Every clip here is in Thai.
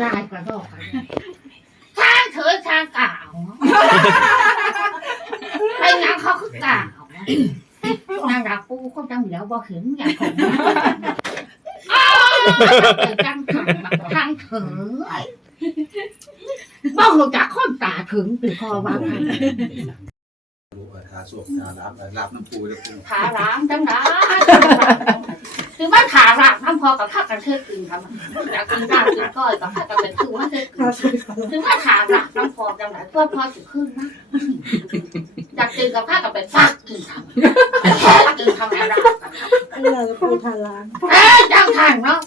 นายกระโดดกันทางเถอทางกล่าวไอ้นางเขาคือกล่าวนางรักปูก็จังเหลียวบ่เห็นอย่างผมอ้าวจังทางทางเถอบ่หูจักคนตาถึงตือคอว่าค่ะดูเออทาสวกทาลาบเออลาบน้ำปูจะปู ขาล้างจังได้ คือว่าขาล้างน้ำพอกับข้ากันเทือกอื่นทำอยากกินข้าวกินก้อยกับข้ากันเป็นคือว่าเทือกอื่นถึงว่าถามหลักน้ำพอจังไหนเพื่อพอจะขึ้นนะอยากกินกับข้ากับไปฟากกินทำฟากกินทำอะไรกันเวลาจะปูทานร้านเอ้ยจังทันเนาะ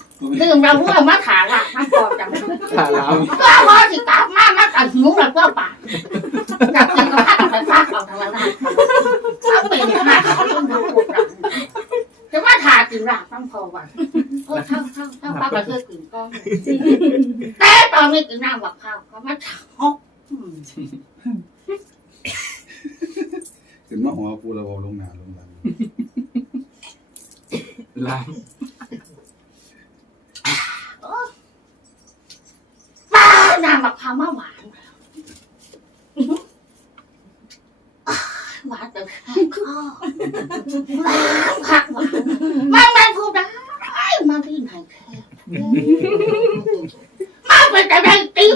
ดื่มเราเมื่อมาถามหลักน้ำพอจังทาลาบก็พอสิกลับมามาตัดหิวแล้วก็ปาก หลักน้ำพอวันเออเท่าเท่าเท่าป้าไปเพื่อกินก็แต่ตอนนี้กินน้ำบักข้าวก็มาถอกอืมถึงมาหัวปูเราเอาลงหนาลงหลังลามป้าน้ำมะพร้าวมาหวานหวานแต่แค่คอหวานผักหวานมันมันพูดได้มาที่ไหนแค่มาเป็นแต่ได้ติ๊บ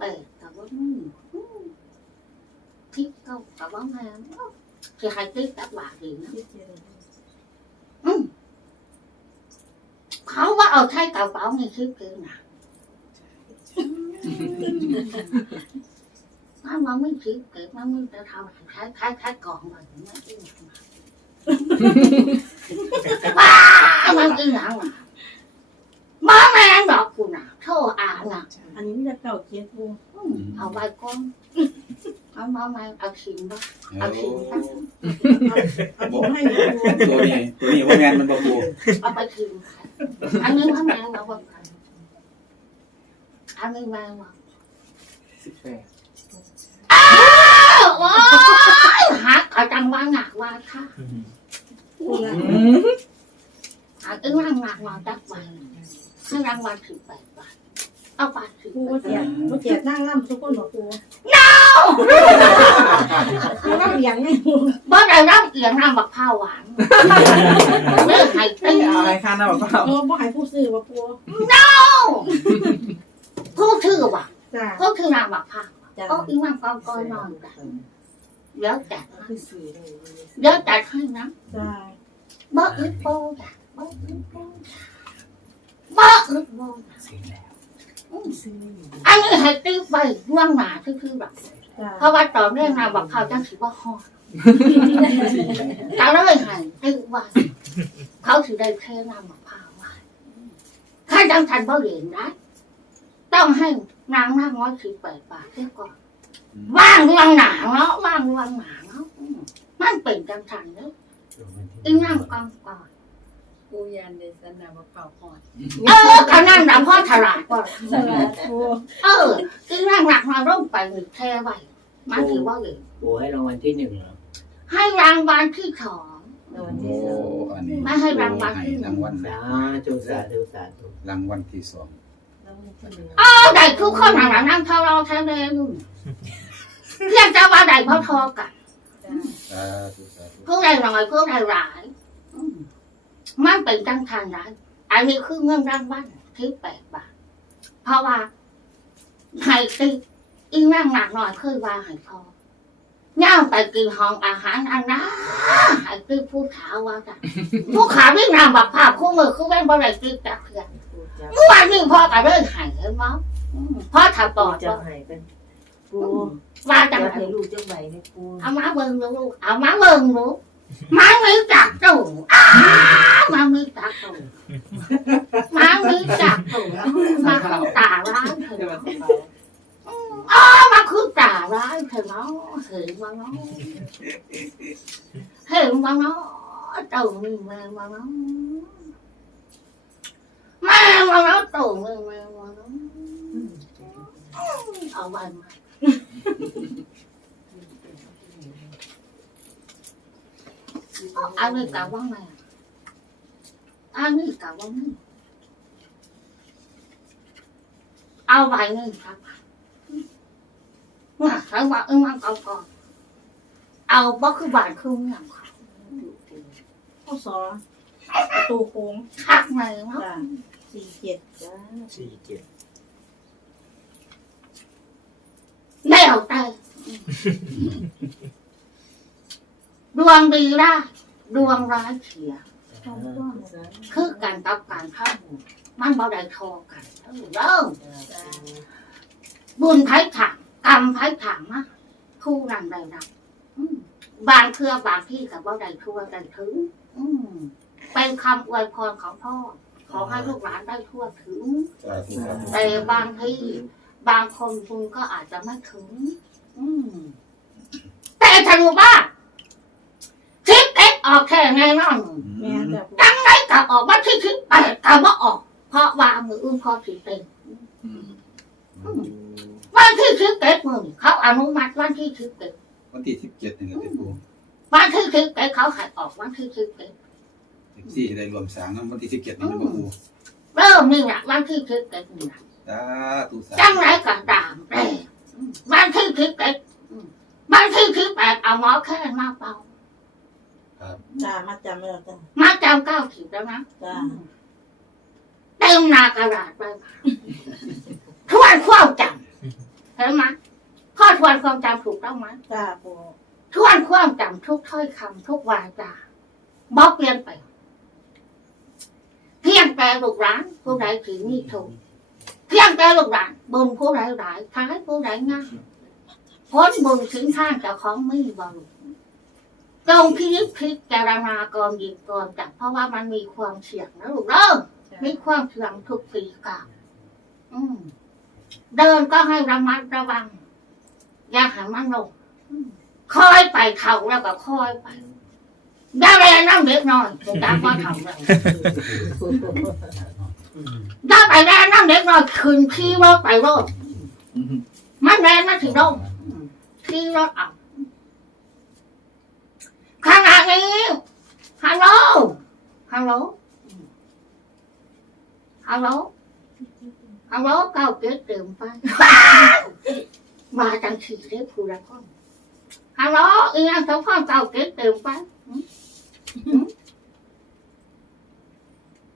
ทิศแปดกับว่ามึงอืมทิศเก้ากับว่าแมงคือใครทิศกับบาทดีนะที่เจออืมเขา ษอ่านน่ะ อันนี้จะเก่าเคียปูอืมเอาใบก้อนเอามาแมงเอาขิงบ้างเอเอาขิงบ้างเอาปูให้ปูอตัวนี้ตัวนี้ว่าแมนมันบ่ปูเอาไปขิงอันนี้ว่าแมงเราบอกกันอันนี้แมงว่าสิบแปดโอ้ยหักเอาจังว่าหนักว่าค่ะปูละอันนี้ร่างหนักมาจักไปให้รางวัลถึงแปดบาท เอาบาทถึงปูแปดเจียบาทปูเจียนั่งล่ำทุกคนบอกปูปูนั่งเลี้ยงไงปูบ่ได้รับเอียงน้ำบักข้าวหวานไม่ให้ตีอะไรคันนะบอกเปล่าเออบ่ให้ผู้ซื้อว่าปูพูดชื่อว่ะจ้าพูดชื่อนางบักข้าวจ้าก็อีว่างกองกอนนอนกันเดี๋ยวจัดให้ผู้ซื้อเลยเดี๋ยวจัดให้นะจ้าบ่อึดโป้จ้ะบ่อึดโป้จ้ะบ่อึดโป้ ออันนี้ให้ตีไปว่างหนาคือๆแบบจ้าเพราะว่าตอนเรื่องนางบักข้าวจังสิว่าฮอดแต่เลยให้ตีว่า เขาถือได้แค่นางบักข้าวไว้ถ้าจังทันบ่เหรียญนะต้องให้นางนั่งร้อยสิบแปดบาทเสียก่อนว่างเรื่องหนาเนาะว่างเรื่องหนาเนาะอืมมันเป็นจังทันเนาะอีนั่งกองก่อน ปูยันเดสนาบเขาหอดเออก็นั่งดับพ่อฉลาดก่อนสลัดปูเอออีนั่งหนักมาร่มไปหนึ่งแค่ไว้มันถือว่าเหลือปูให้รางวัลที่หนึ่งเหรอให้รางวัลที่สองโดนโอ้ที่สองอันนี้ไม่ให้รางวัลให้รางวัลสาธุสาธุสาธุรางวัลที่สองแล้วมันจะเหลือเออได้ทุกคนหนังนั่งเท่าเราแท้เลยอยู่เรียกจะว่าได้พ่อทอกันจ้าสาธุสาธุพวกใดหน่อยพวกใดหลายอื มมันเป็นจังทันนะอันนี้คือเงินรางวัลที่แปดบาทเพราะว่าให้ติอีนั่งหนักหน่อยเคยว่าให้พอย่างไปกินห้องอาหารอันนะให้ติผู้ขาวว่าจ้ะผู้ขาววิ่งนำบักภาพคู่มือคู่แว่นบ่ได้ติจักเพื่อนปูจ้าเมื่อวานนี้พ่อก็เลิกหายเห็นมั้งพ่อถัดต่อจะว่าให้เป็นปูว่าจะจังไรให้ลูกจังไหนเนี่ยปูเอามาเบิ่งดูลูกเอามาเบิ่งดู มาไม่จักตู่อ้ามาไม่จักตู่มาจากตัวมาคือตาร้ายเถอะอ้ามาคือตาร้ายเถอะเนาะเห็นมาเนาะเห็นมาเนาะตัวมีแมงมาเนาะแม่มาเนาะตัวมีแมงมาเนาะเอาไว้มา อันนี้กะว่าไงอันนี้กะว่าไงเอาไว้นี่งครับน่ะใช้ว่าเออมันเอาก่อนเอาบ่คือบาทคือเงี้ยค่ะข้อสอประตูโค้งคักไหนเนาะจ้าสี่เจ็ดจ้าสี่เจ็ดแนวใจ ดวงดีได้ดวงร้ายเฉียสองตัวจ้าคือการกับการเข้าบุญมันบ่ได้โทอกันเออเริ่มจ้าบุญไผ่ถังกรรมไผ่ถังนะคู่นั้นใดนัอืมบางเครือบางที่กับว่าใดทั่วใดถึงอืมเป็นคำอวยพรของพ่อ ขอให้ลูกหลานได้ทั่วถึงสาธุครับแต่บางที่บางคนคุณก็อาจจะไม่ถึงอืมแต่ฉันรู้ว่าทิศเอ็กออกแค่ไงน้องแม่จ้าปูจังไรกลับออกมาที่ทิศแปดกลับว่าออก เพราะว่ามืออื่นพอสิเต็มวันที่ทิศเอ็ดมือเขาอนุมัติวันที่ทิศเอ็ดวันที่สิบเจ็ดนี่แหละที่ปูวันที่ทิศเอ็ดเขาหัดออกวันที่ทิศเอ็ดสิบสี่ได้รวมสางนะวันที่สิบเจ็ดนี่นะปูเริ่มนี่แหละวันที่ทิศเอ็ดนี่แหละสาธุสาจังธุไรก็ตามแต่บ้านที่ทิศเอ็ดบ้านที่ทิศแปดเอาหมอแค่มาเป่า ครับจ้ามาจำแล้วจ้ามาจำเก้าสิบแล้วนะจ้าเต็มหนากระดาษไปค่ะทวนความจำเห็นไหมพ่อทวนความจำถูกต้องไหมจ้าปูทวนความจำทุกถ้อยคำทุกวาจาบอกเปลี่ยนไปเพียงแต่ลูกหลานผู้ใดถือมีถูกเพียงแต่ลูกหลานบุญผู้ใดหลายท้ายผู้ใดง่ายพ้นบุญถึงท่านเจ้าของไม่บรุ จงพิจิตพิจารณาก่อนหยิบก่อนจับเพราะว่ามันมีความเสี่ยงนะลูกเด้อมีความเสี่ยงทุกปีกาอืมเดินก็ให้ระมัดระวัง อย่าหันมันลงอืมคอยไปเข่าแล้วก็คอยไปอย่าแรงนั่งเด็กน้อยผมตามว่าเข่าแล้วถ้าไปแรงนั่งเด็กน้อยขึ้นขี่รถไปรถมันแรงมาถึงลงขี่รถเอาข นาดนี้ฮัลโหล ฮัลโหล ฮัลโหล ฮัลโหลเก้าเกิดเติมไปมาจังสีได้ผู้ละคนฮัลโหลอีอันสองคนเก้าเกิดเติมไปหืมหืม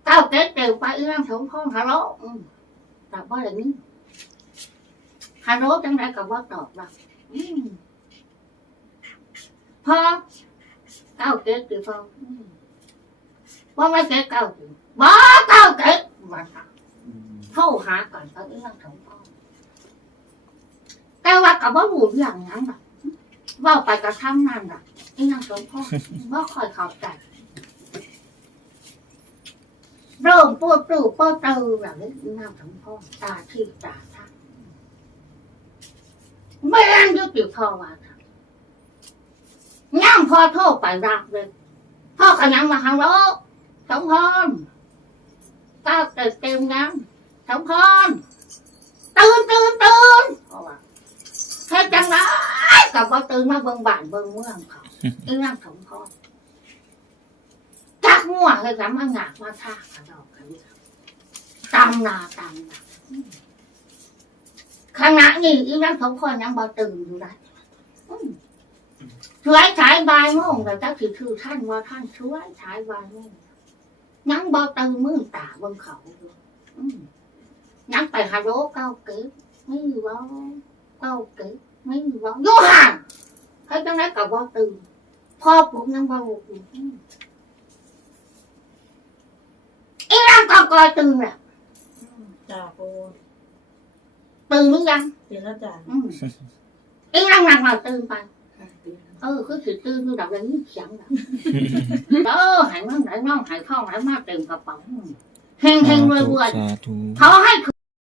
เก้าเกิดเติมไปอีอันสองคนฮัลโหลอืมตอบว่าอะไรนี่ฮัลโหลจังไรกับว่าตอบว่าอืมพอ เก้าเกตตีฟองว่าไม่เกตเก้าบ้าเก้าเกตมาค่ะโทรหาก่อนเขาเรื่องของพ่อแต่ว่ากับว่าหูอย่างนั้นแบบว่าไปกระทำนั่นแบบนี่นั่งสมพ่อว่าคอยเข้าใจเริ่มปวดตูปวดตือแบบนี้นั่งสมพ่อตาที่ตาทักไม่แรงยุติพ่อว่า ย่างพอโทษไปรับเลยพ่อขยันมาหังโลกสองคนก้าวเต็มเต็มยังสองคนตื่นตื่นตื่นเพราะว่าเฮ็ดจังไรกับว่าตื่นมาเบิ่งบ้านเบิ่งเมืองเขาอีนั่งสองคนจักมั่วเฮ็ดจังมาหงากมาท่ากระดอกกระเดี่ยวตำหนาตำหนาขณะนี้อีนั่งสองคนยังบ่ตื่นอยู่ได้ ช่วยฉายบายโมงแต่ถ้าถือคือท่านว่าท่านช่วยฉายบายโมงยังบอตือมือตาบนเขาอยู่อืมยังไปฮัลโหลเก้าเก๋ไม่มีเว่าเก้าเก๋ไม่มีเว่าโยห่างให้จังไรกับบอตือพ่อผมยังบอลุกอยู่อืมอีร่างก็กอยตื่นแหละจ้าปูตื่นหรือยังเห็นแล้วจ้าอืมอีร่างหนักหน่อยตื่นไป เออคือสิตื้อคือดับเลยนี่เสียงดังเออหายมันไหนน้องหายเข้าไหนมาเต็มกระเป๋าเฮงเฮงรวยรวยสาธุเขาให้